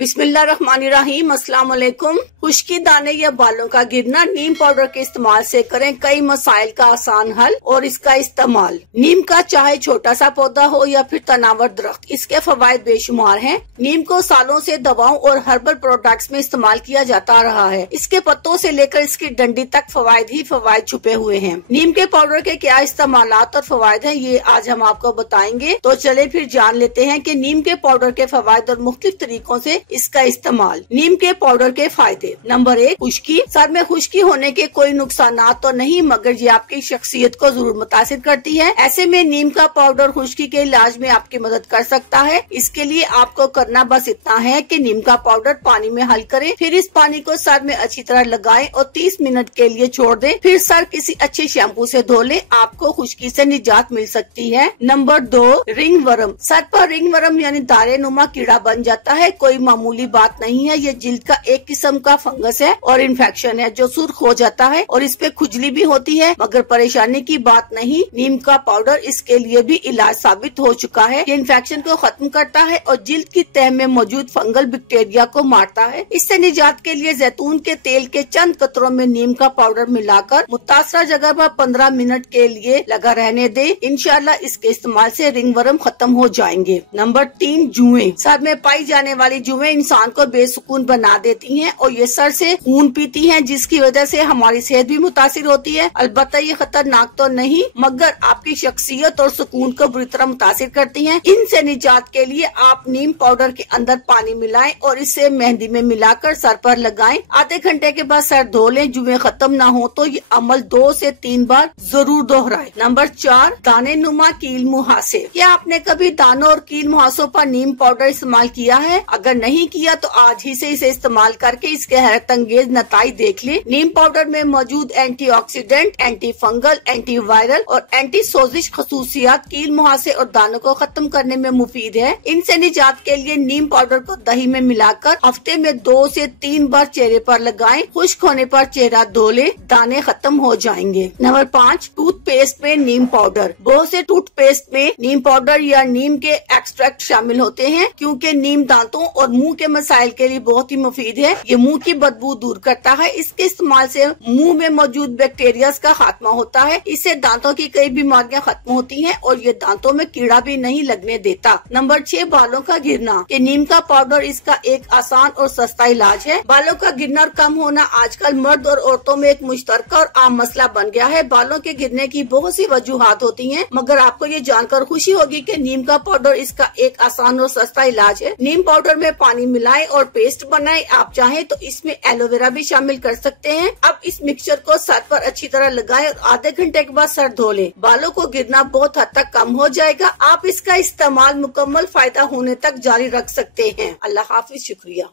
बिस्मिल्लाहिर्रहमानिर्रहीम। अस्सलाम वालेकुम। खुश्की, दाने या बालों का गिरना, नीम पाउडर के इस्तेमाल से करें कई मसाइल का आसान हल। और इसका इस्तेमाल नीम का चाहे छोटा सा पौधा हो या फिर तनावर दरख्त, इसके फवायद बेशुमार हैं। नीम को सालों से दवाओं और हर्बल प्रोडक्ट्स में इस्तेमाल किया जाता रहा है। इसके पत्तों से लेकर इसकी डंडी तक फवायद ही फवायद छुपे हुए हैं। नीम के पाउडर के क्या इस्तेमालात और फवायद हैं, ये आज हम आपको बताएंगे। तो चले फिर जान लेते हैं कि नीम के पाउडर के फवायद और मुख्तलिफ तरीकों से इसका इस्तेमाल। नीम के पाउडर के फायदे। नंबर 1, खुश्की। सर में खुश्की होने के कोई नुकसान तो नहीं, मगर ये आपकी शख्सियत को जरूर मुतासिर करती है। ऐसे में नीम का पाउडर खुश्की के इलाज में आपकी मदद कर सकता है। इसके लिए आपको करना बस इतना है कि नीम का पाउडर पानी में हल करें, फिर इस पानी को सर में अच्छी तरह लगाएं और 30 मिनट के लिए छोड़ दें। फिर सर किसी अच्छे शैम्पू से धो लें, आपको खुश्की से निजात मिल सकती है। Number 2, ring worm. सर पर रिंग वर्म यानी दायरे नुमा कीड़ा बन जाता है। कोई मामूली बात नहीं है, ये जिल्द का एक किस्म का फंगस है और इन्फेक्शन है जो सुर्ख हो जाता है और इस पे खुजली भी होती है, मगर परेशानी की बात नहीं। नीम का पाउडर इसके लिए भी इलाज साबित हो चुका है। ये इन्फेक्शन को खत्म करता है और जिल्द की तह में मौजूद फंगल बैक्टीरिया को मारता है। इससे निजात के लिए जैतून के तेल के चंद कतरों में नीम का पाउडर मिलाकर मुतासरा जगह पर 15 मिनट के लिए लगा रहने दे। इंशाल्लाह इसके इस्तेमाल से रिंग वर्म खत्म हो जाएंगे। नंबर 3, जुएं। सर में पाई जाने वाली जुएं इंसान को बेसुकून बना देती हैं और ये सर से खून पीती हैं, जिसकी वजह से हमारी सेहत भी मुतासिर होती है। अलबत्ता ये खतरनाक तो नहीं, मगर आपकी शख्सियत और सुकून को बुरी तरह मुतासिर करती हैं। इनसे निजात के लिए आप नीम पाउडर के अंदर पानी मिलाएं और इसे मेहंदी में मिलाकर सर पर लगाएं। आधे घंटे के बाद सर धो लें। जुएं खत्म ना हो तो ये अमल 2 से 3 बार जरूर दोहराएं। नंबर 4, दाने नुमा कील मुहासे। क्या आपने कभी दानों और कील मुहासों पर नीम पाउडर इस्तेमाल किया है? अगर नहीं किया तो आज ही से इसे इस्तेमाल करके इसके हैरत अंगेज नताइज देख ले। नीम पाउडर में मौजूद antioxidant, anti fungal, anti viral और एंटी सोजिश खसूसियात कील मुहासे और दानों को खत्म करने में मुफीद है। इनसे निजात के लिए नीम पाउडर को दही में मिलाकर हफ्ते में 2 से 3 बार चेहरे पर लगाएं। खुश्क होने पर चेहरा धो ले, दाने खत्म हो जाएंगे। नंबर 5, टूथपेस्ट में नीम पाउडर। बहुत से टूथपेस्ट में नीम पाउडर या नीम के एक्सट्रैक्ट शामिल होते हैं, क्योंकि नीम दांतों और मुंह के मसाइल के लिए बहुत ही मुफीद है। ये मुंह की बदबू दूर करता है। इसके इस्तेमाल से मुंह में मौजूद बैक्टीरिया का खात्मा होता है। इससे दांतों की कई बीमारियां खत्म होती हैं और ये दांतों में कीड़ा भी नहीं लगने देता। नंबर 6, बालों का गिरना। कि नीम का पाउडर इसका एक आसान और सस्ता इलाज है। बालों का गिरना और कम होना आजकल मर्द और औरतों में एक मुश्तरका और आम मसला बन गया है। बालों के गिरने की बहुत सी वजूहात होती हैं, मगर आपको ये जानकर खुशी होगी कि नीम का पाउडर इसका एक आसान और सस्ता इलाज है। नीम पाउडर में पानी मिलाएं और पेस्ट बनाएं। आप चाहें तो इसमें एलोवेरा भी शामिल कर सकते हैं। अब इस मिक्सचर को सर पर अच्छी तरह लगाएं और आधे घंटे के बाद सर धो लें। बालों को गिरना बहुत हद तक कम हो जाएगा। आप इसका इस्तेमाल मुकम्मल फायदा होने तक जारी रख सकते हैं। अल्लाह हाफिज। शुक्रिया।